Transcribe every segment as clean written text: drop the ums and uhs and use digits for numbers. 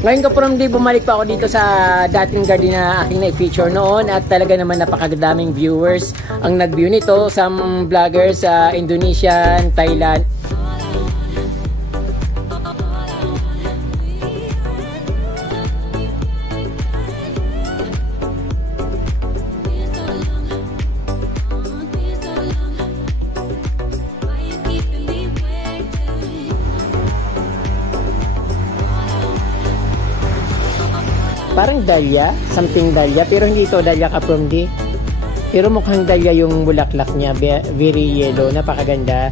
Ngayon ka from di bumalik pa ako dito sa dating garden na aking na-feature noon at talaga naman napakadaming viewers ang nag-view nito. Some vloggers sa Indonesia, Thailand. Parang dahlia, something dahlia, pero hindi ito dahlia ka from di. Pero mukhang dahlia yung bulaklak niya, very yellow, napakaganda.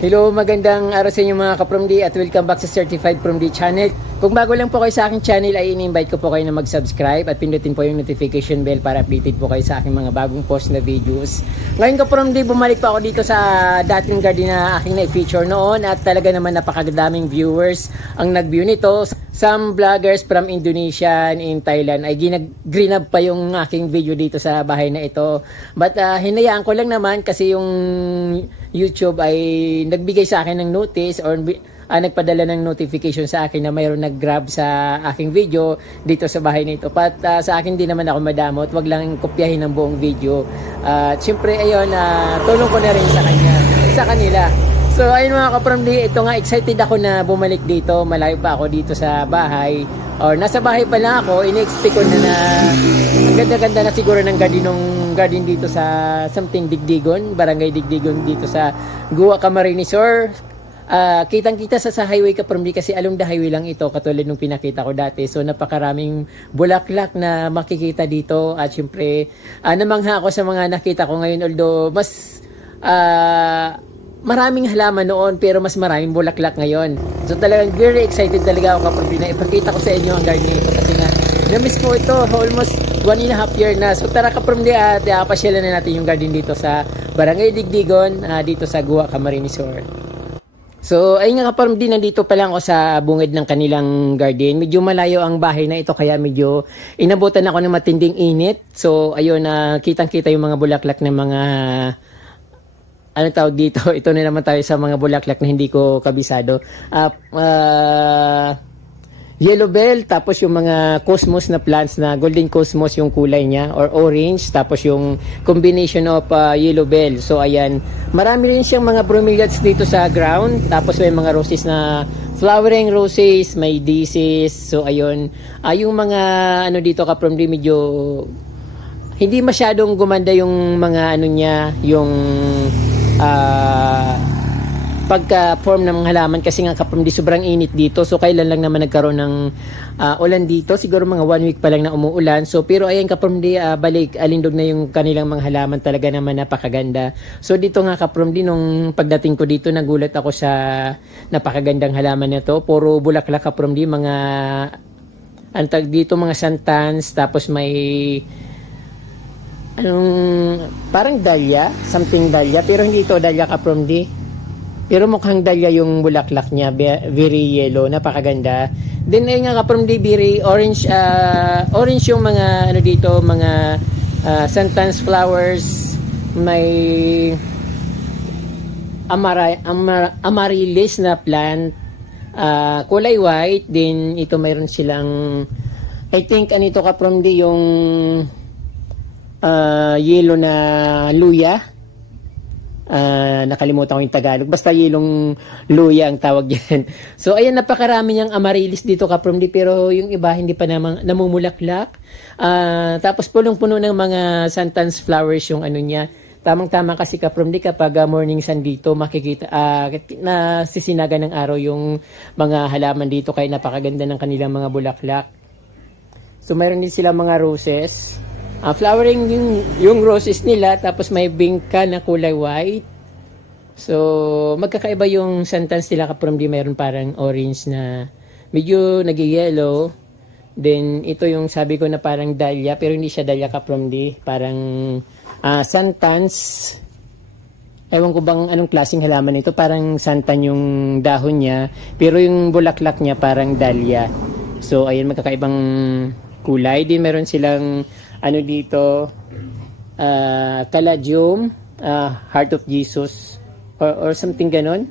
Hello, magandang araw sa inyo mga ka-From D at welcome back sa Certified From D channel. Kung bago lang po kayo sa aking channel ay in-invite ko po kayo na mag-subscribe at pindutin po yung notification bell para updated po kayo sa aking mga bagong post na videos. Ngayon ka-From D, bumalik pa ako dito sa dating garden na aking na-feature noon at talaga naman napakadaming viewers ang nag-view nito. Some vloggers from Indonesia in Thailand ay green up pa yung aking video dito sa bahay na ito. But hinayaan ko lang naman kasi yung YouTube ay nagbigay sa akin ng notice or nagpadala ng notification sa akin na mayroon nag-grab sa aking video dito sa bahay nito. But sa akin din naman ako madamot, wag lang kopyahin ng buong video. Siyempre ayun, tulong ko na rin sa kanila. So ayun mga ka-From D, ito nga excited ako na bumalik dito. Malayo pa ako dito sa bahay. Or nasa bahay pa lang ako, in-expect ko na ang ganda-ganda na siguro ng garden dito sa something Digdigon, Barangay Digdigon dito sa Guwa Camarines Sur. Kitang-kita sa highway ka-From D kasi along the highway lang ito katulad nung pinakita ko dati. So napakaraming bulaklak na makikita dito at syempre namangha ako sa mga nakita ko ngayon, although mas maraming halaman noon pero mas maraming bulaklak ngayon. So talagang very excited talaga ako ka-From D na ipakita ko sa inyo ang garden nito kasi nga na-miss ko ito almost 1.5 year na. So tara ka-From D at pasyalan na natin yung garden dito sa Barangay Digdigon dito sa Guwa Camarines Sur. So ayun nga ka-From D, nandito pa lang ako sa bungad ng kanilang garden. Medyo malayo ang bahay na ito kaya medyo inabutan ako ng matinding init. So ayun, kitang-kita yung mga bulaklak ng mga ano tawag dito, ito na naman tayo sa mga bulaklak na hindi ko kabisado. Yellow bell, tapos yung mga cosmos na plants na golden cosmos yung kulay niya or orange, tapos yung combination of yellow bell. So ayan, marami rin siyang mga bromeliads dito sa ground, tapos may mga roses na flowering roses, may daisies. So ayun, yung mga ano dito ka-From D, medyo hindi masyadong gumanda yung mga ano niya, yung pagka-form ng mga halaman kasi nga ka-From D sobrang init dito. So kailan lang naman nagkaroon ng ulan dito, siguro mga 1 week pa lang na umuulan. So pero ayan ka-From D, balik alindog na yung kanilang mga halaman, talaga naman napakaganda. So dito nga ka-From D, nung pagdating ko dito nagulat ako sa napakagandang halaman nito. Puro bulaklak ka-From D, mga antag dito mga santans, tapos may parang dahlia, something dahlia, pero hindi ito dahlia ka-From D. Pero mukhang dahlia yung bulaklak niya, very yellow, napakaganda. Then ayun nga ka-From D, very orange, orange yung mga ano dito, mga santans flowers, may amaryllis na plant, kulay white. Then ito mayroon silang, I think anito ka-From D, yung yellow na luya. Nakalimutan ko yung Tagalog, basta yelong luya ang tawag yan. So ayan, napakarami niyang amaryllis dito ka-From D, pero yung iba hindi pa namang namumulaklak. Tapos punong-puno ng mga santans flowers yung ano niya. Tamang-tama kasi ka-From D kapag morning sun dito makikita nasisinaga ng araw yung mga halaman dito, kaya napakaganda ng kanilang mga bulaklak. So mayroon din sila mga roses. Flowering yung roses nila, tapos may bingka na kulay white. So magkakaiba yung santans nila ka-From D, mayroon parang orange na medyo nag-yellow. Then ito yung sabi ko na parang dahlia, pero hindi siya dahlia ka-From D, parang santans. Ewan ko bang anong klaseng halaman ito. Parang santan yung dahon niya. Pero yung bulaklak niya parang dahlia. So, ayun, magkakaibang kulay. Din meron silang ano dito, caladium, Heart of Jesus, or something ganon.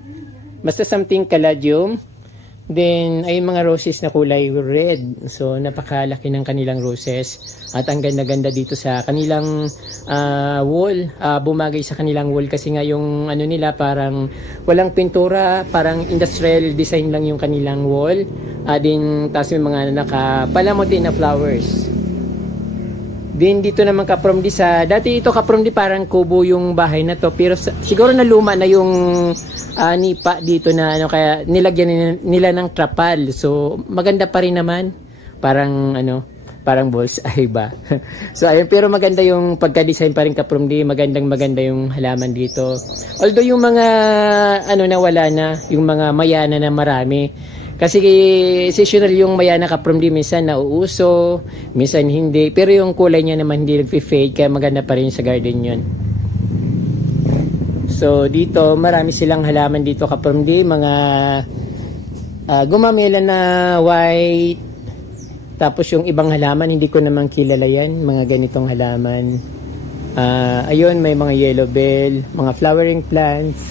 Basta something caladium. Then, ay mga roses na kulay red. So, napakalaki ng kanilang roses. At ang ganda-ganda dito sa kanilang wall. Bumagay sa kanilang wall kasi nga yung ano nila parang walang pintura. Parang industrial design lang yung kanilang wall. Din, tapos may mga nakapalamutin na flowers. Din dito naman Kapromdi sa... Dati ito Kapromdi parang kubo yung bahay na to. Pero siguro na luma na yung... nipa dito na ano, kaya nilagyan nila ng trapal. So maganda pa rin naman, parang ano, parang bullseye ba. So ayun, pero maganda yung pagka-design pa rin Kapromdi, maganda yung halaman dito. Although yung mga ano nawala na, yung mga mayana na marami. Kasi seasonal yung mayana Kapromdi, minsan nauuso, minsan hindi. Pero yung kulay niya naman hindi nagfi-fade, kaya maganda pa rin sa garden yun. So dito marami silang halaman dito Kapromdi, mga gumamela na white, tapos yung ibang halaman hindi ko naman kilala yan, mga ganitong halaman. Ayun, may mga yellow bell, mga flowering plants.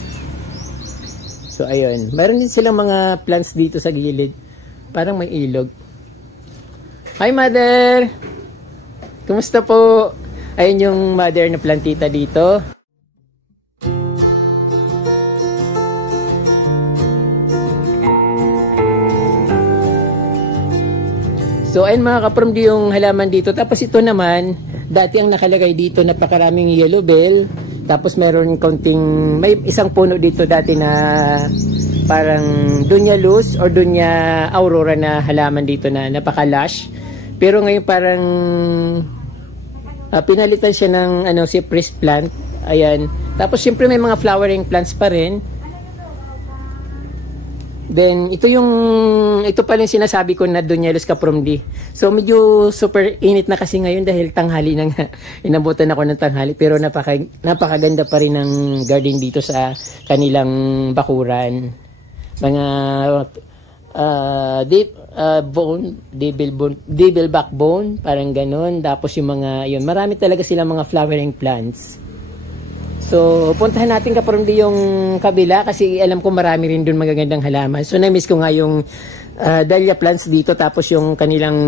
So ayun, mayroon din silang mga plants dito sa gilid, parang may ilog. Hi mother, kumusta po? Ayun yung mother na plantita dito. So ayun mga Kapromdi yung halaman dito. Tapos ito naman, dati ang nakalagay dito napakaraming yellow bell. Tapos meron konting, may isang puno dito dati na parang Dunya Luz or Dunya Aurora na halaman dito na napaka-lush. Pero ngayon parang pinalitan siya ng ano, cypress plant. Ayan. Tapos syempre may mga flowering plants pa rin. Then, ito pala yung sinasabi ko na Dunya Luz Kapromdi. So, medyo super init na kasi ngayon dahil tanghali na nga. Inabutan ako ng tanghali. Pero napakaganda pa rin ng garden dito sa kanilang bakuran. Mga devil backbone, parang ganun. Tapos yung mga, yun, marami talaga silang mga flowering plants. So, puntahan natin Kapromdi yung kabila kasi alam ko marami rin doon magagandang halaman. So, na-miss ko nga yung dahlia plants dito, tapos yung kanilang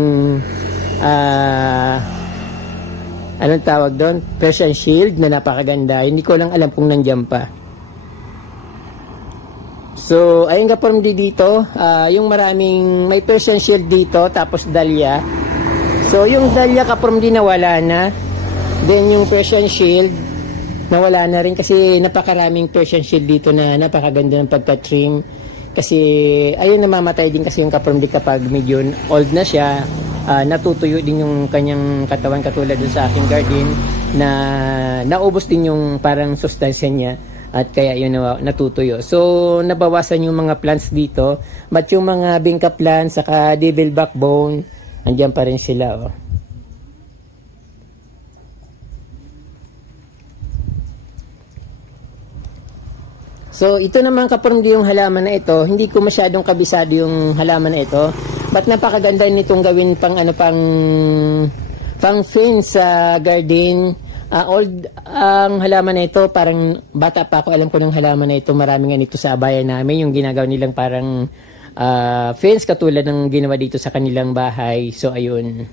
anong tawag doon? Persian shield na napakaganda. Hindi ko lang alam kung nandiyan pa. So, ayun Kapromdi dito, yung maraming, may Persian shield dito, tapos dahlia. So, yung dahlia Kapromdi nawala na. Then, yung Persian shield, nawala na rin kasi napakaraming Persian shield dito na napakaganda ng pagka-trim. Kasi, ayun, namamatay din kasi yung Kapromdi kapag medyo old na siya. Natutuyo din yung kanyang katawan katulad dun sa aking garden na naubos din yung parang sustansya niya. At kaya yun natutuyo. So, nabawasan yung mga plants dito. But yung mga bingka plants, saka devil backbone, andyan pa rin sila. Oh. So, ito naman Kapromdi yung halaman na ito. Hindi ko masyadong kabisado yung halaman na ito. But napakaganda nitong gawin pang fence sa garden. Old ang halaman na ito, parang bata pa ako, alam ko ng halaman na ito, maraming ganito sa bayan namin, yung ginagawa nilang parang fence katulad ng ginawa dito sa kanilang bahay. So ayun,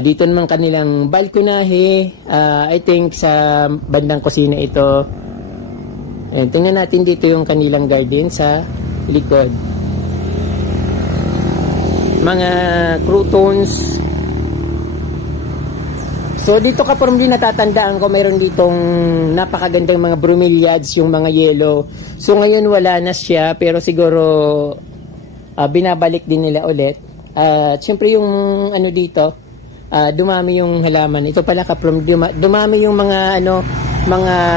dito naman kanilang balkonahe, I think sa bandang kusina ito. Ayan, tingnan natin dito yung kanilang garden sa likod, mga croutons. So dito Kapromdi natatandaan ko mayroon ditong napakagandang mga bromeliads, yung mga yellow. So ngayon wala na siya, pero siguro binabalik din nila ulit. Siyempre yung ano dito, dumami yung halaman. Ito pala Kapromdi, dumami yung mga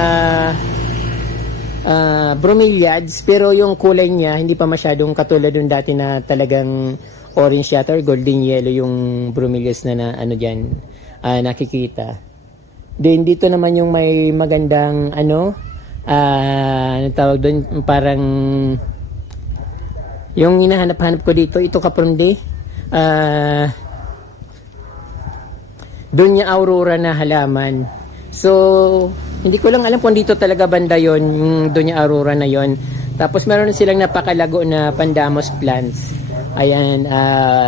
bromeliads, pero yung kulay niya hindi pa masyadong katulad yung dati na talagang orange yata or golden yellow yung bromeliads na ano dyan nakikita. Then dito naman yung may magandang ano tawag doon, parang yung hinahanap-hanap ko dito, ito Kapromdi, Doña Aurora na halaman. So hindi ko lang alam kung dito talaga banda yon, yung Doña Aurora na yon. Tapos meron silang napakalago na pandamos plants. Ayan,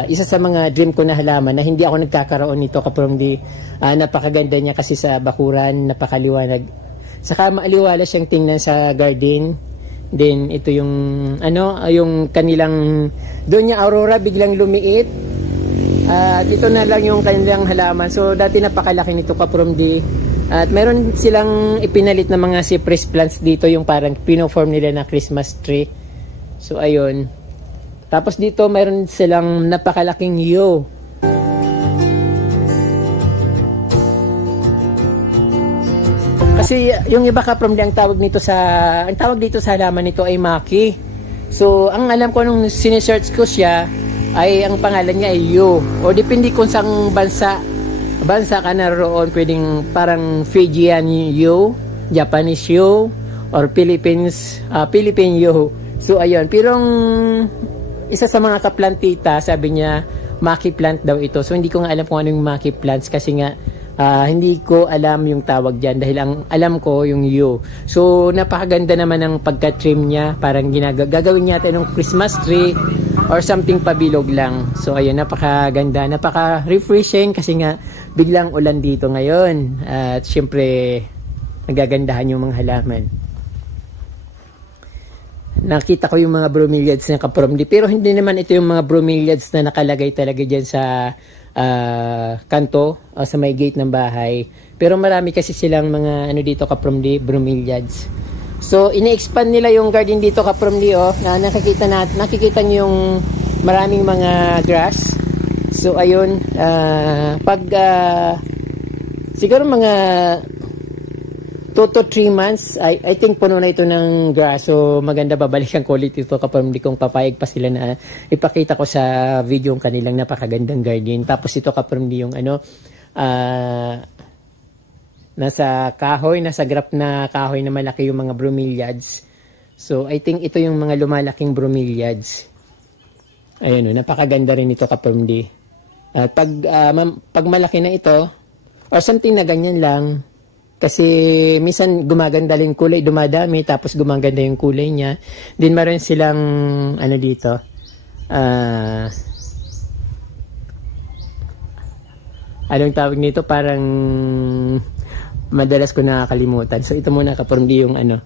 isa sa mga dream ko na halaman na hindi ako nagkakaroon nito Kapromdi. Napakaganda niya kasi sa bakuran, napakaliwanag. Saka maaliwala siyang tingnan sa garden. Then ito yung ano, yung kanilang Doña Aurora biglang lumiit. Dito na lang yung kanilang halaman. So dati napakalaki nito Kapromdi. At meron silang ipinalit na mga cypress plants dito, yung parang pino-form nila na Christmas tree. So ayun. Tapos dito meron silang napakalaking yew. Kasi yung iba Kapromdi, ang tawag dito sa halaman nito ay maki. So ang alam ko nung sinesearch ko siya ay ang pangalan niya ay yew. O depende kung saang bansa ka naroon, pwedeng parang Fijian yew, Japanese yew, or Philippine yew. So ayun, pero isa sa mga kaplantita, sabi niya maki plant daw ito. So hindi ko nga alam kung anong maki plants kasi nga hindi ko alam yung tawag dyan dahil ang alam ko yung yew. So napakaganda naman ng pagka-trim niya, parang gagawin niya ng Christmas tree or something pabilog lang. So ayun, napakaganda, napaka-refreshing kasi nga biglang ulan dito ngayon at syempre nagagandahan yung mga halaman. Nakita ko yung mga bromeliads na Kapromdi, pero hindi naman ito yung mga bromeliads na nakalagay talaga dyan sa kanto o sa may gate ng bahay. Pero marami kasi silang mga ano dito Kapromdi, bromeliads. So ini-expand nila yung garden dito Kapromdi, na nakikita niyo yung maraming mga grass. So ayun, siguro mga 2 to 3 months, I think puno na ito ng grass. So maganda, babalikan ko ulit ito Kapromdi kung papayag pa sila na ipakita ko sa video yung kanilang napakagandang garden. Tapos ito Kapromdi yung ano, nasa graph na kahoy na malaki yung mga bromeliads. So I think ito yung mga lumalaking bromeliads. Ayun, napakaganda rin ito Kapromdi. Pag malaki na ito or something na ganyan lang, kasi minsan gumaganda rin kulay, dumadami tapos gumaganda yung kulay niya. Din meron silang ano dito, anong tawag nito, parang madalas ko nakakalimutan. So ito muna Kapromdi yung ano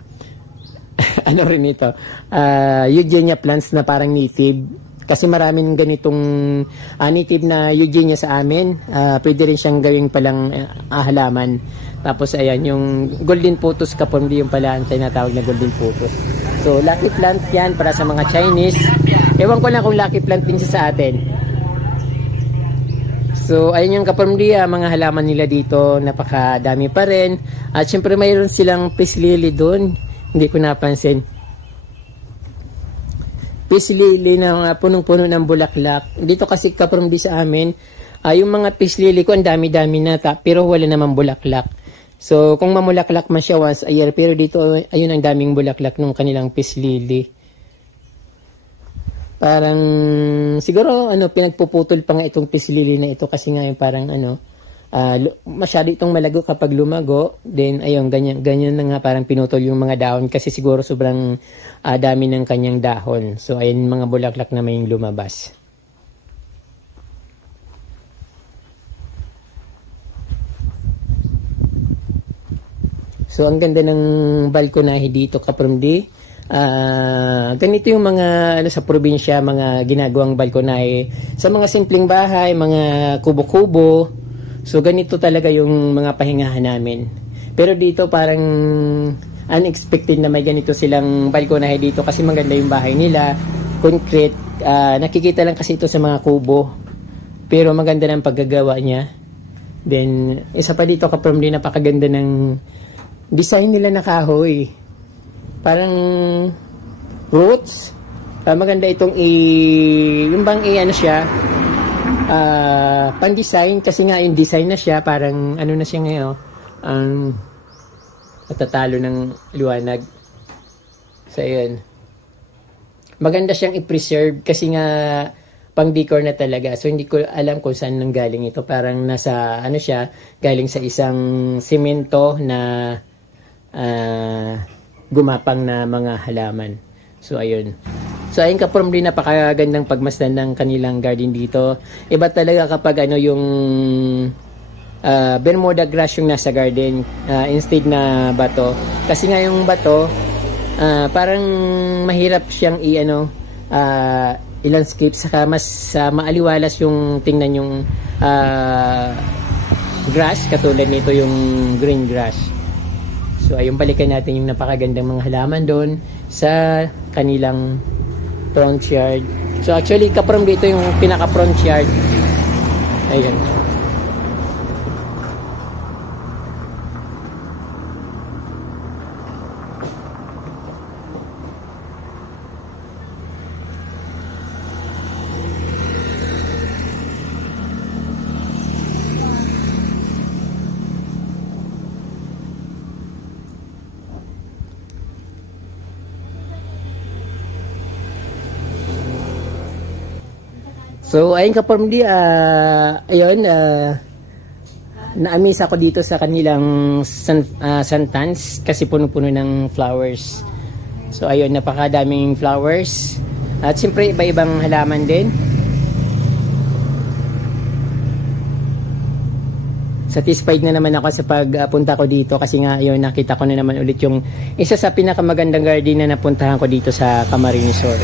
ano rin ito, Eugenia plants na parang native. Kasi maraming ganitong native na Eugenia sa amin. Pwede rin siyang gawing palang halaman. Tapos ayan, yung golden photos Kapromdi yung pala ang tinatawag na golden photos. So lucky plant yan para sa mga Chinese. Ewan ko lang kung lucky plant din siya sa atin. So ayun yung Kapromdi, mga halaman nila dito, napakadami pa rin. At syempre mayroon silang peace lily doon. Hindi ko napansin. Peace lily na punong-puno ng bulaklak. Dito kasi Kapromdi sa amin, yung mga peace lily ko ang dami-dami na pero wala namang bulaklak. So kung mamulaklak man siya once a year, pero dito ayun ang daming bulaklak ng kanilang peace lily. Parang siguro pinagpuputol pa nga itong peace lily na ito kasi nga yung parang masyado itong malago kapag lumago. Then ayun, ganyan na nga, parang pinutol yung mga dahon kasi siguro sobrang dami ng kanyang dahon. So ayun, mga bulaklak na may lumabas. So ang ganda ng balkonahe dito Kapromdi. Ganito yung mga sa probinsya, mga ginagawang balkonahe sa mga simpleng bahay, mga kubo-kubo. So ganito talaga yung mga pahingahan namin. Pero dito parang unexpected na may ganito silang balkonahe dito kasi maganda yung bahay nila, concrete. Nakikita lang kasi ito sa mga kubo, pero maganda ng paggagawa niya. Then isa pa dito Kapromdi, napakaganda ng design nila na kahoy. Parang roots. Maganda itong yung bang siya, pan-design kasi nga yung design na siya, parang ano na siya ngayon, ang matatalo ng liwanag. So, ayun. Maganda siyang i-preserve kasi nga pang decor na talaga. So, hindi ko alam kung saan nang galing ito. Parang nasa, ano siya, galing sa isang simento na gumapang na mga halaman. So, ayun. So, ayun ka from din, napakagandang pagmasdan ng kanilang garden dito. Iba talaga kapag ano yung Bermuda grass yung nasa garden instead na bato. Kasi nga yung bato, parang mahirap siyang i-landscape, saka mas maaliwalas yung tingnan yung grass, katulad nito yung green grass. So ayun, balikan natin yung napakagandang mga halaman doon sa kanilang front yard. So actually kaprom dito yung pinaka front yard. Ayun. So, ayun ka from di, ayun, na-amaze ako dito sa kanilang santans kasi puno-puno ng flowers. So, ayun, napakadaming flowers. At siyempre, iba-ibang halaman din. Satisfied na naman ako sa pagpunta ko dito kasi nga, ayun, nakita ko na naman ulit yung isa sa pinakamagandang garden na napuntahan ko dito sa Camarines Sur.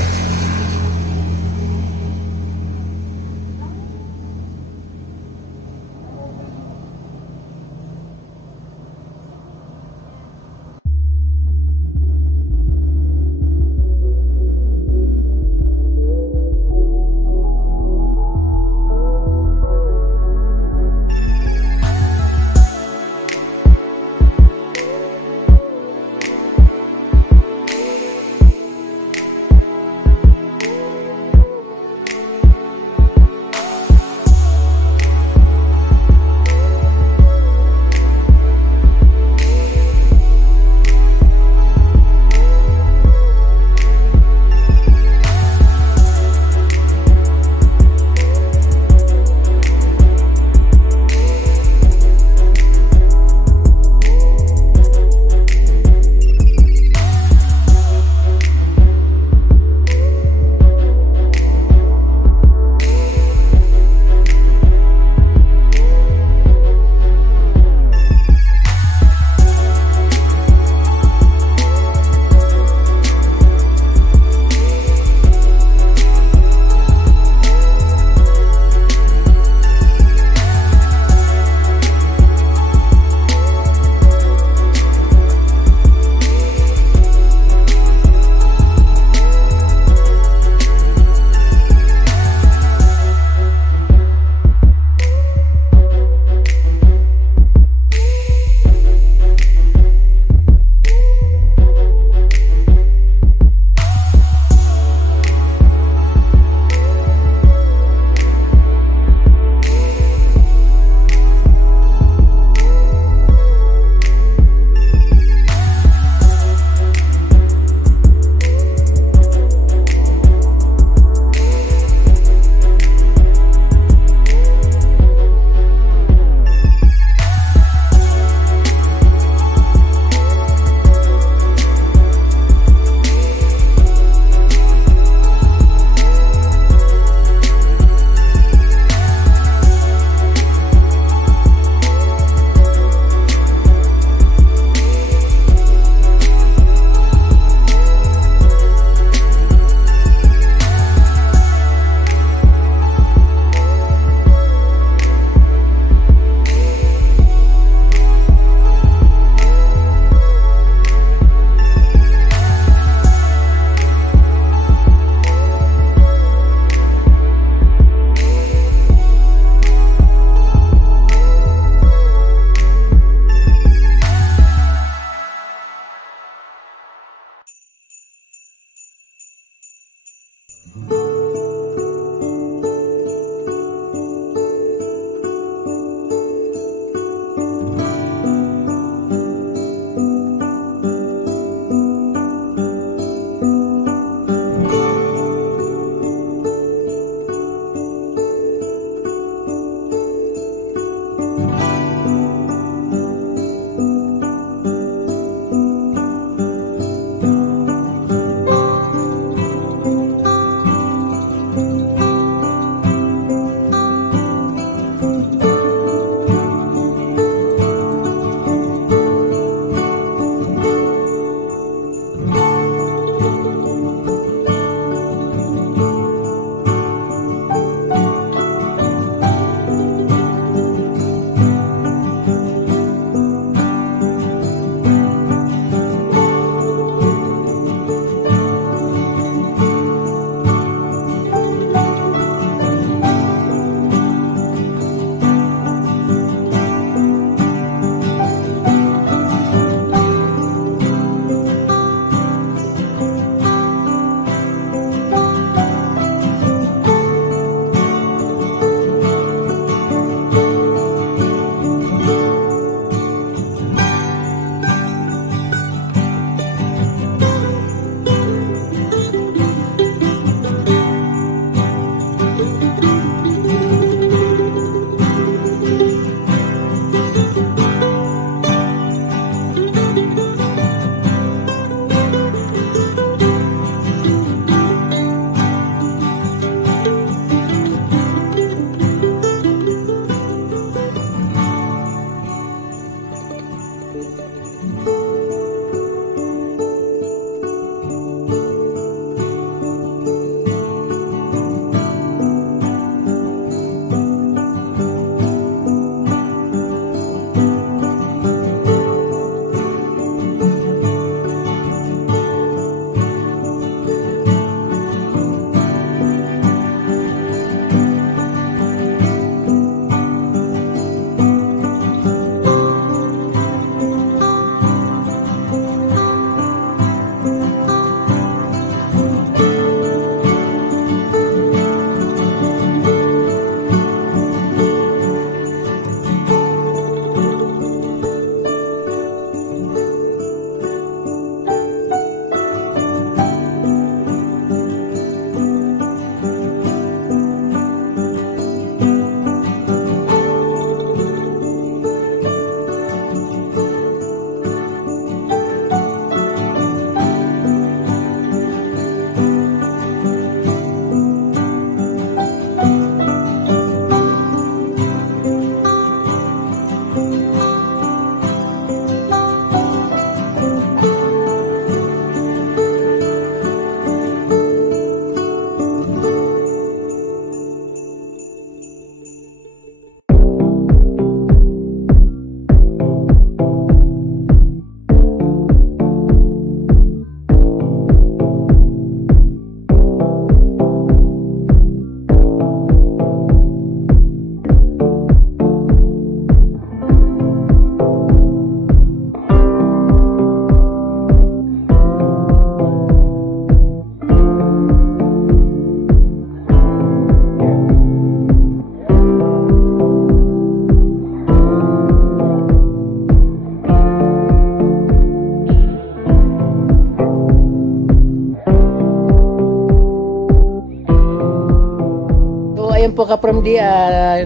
ayan po ka-Promdi,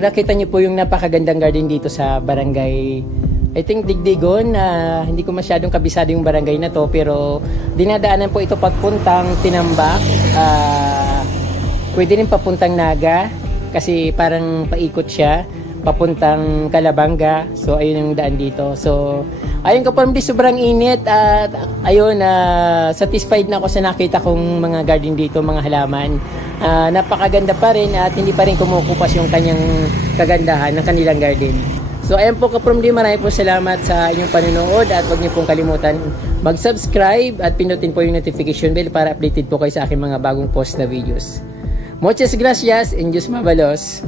nakita niyo po yung napakagandang garden dito sa barangay, I think Digdigon. Hindi ko masyadong kabisado yung barangay na to, pero dinadaanan po ito papuntang Tinambak. Pwede rin papuntang Naga kasi parang paikot siya, papuntang Calabanga. So ayun yung daan dito. So ayun ka-Promdi, sobrang init at ayun, satisfied na ako sa nakita kong mga garden dito, mga halaman. Napakaganda pa rin at hindi pa rin kumukupas yung kanyang kagandahan ng kanilang garden. So ayan po ka-Promdi, marami po salamat sa inyong panonood at huwag niyo pong kalimutan mag-subscribe at pinutin po yung notification bell para updated po kayo sa aking mga bagong post na videos. Muchas gracias and Diyos mabalos.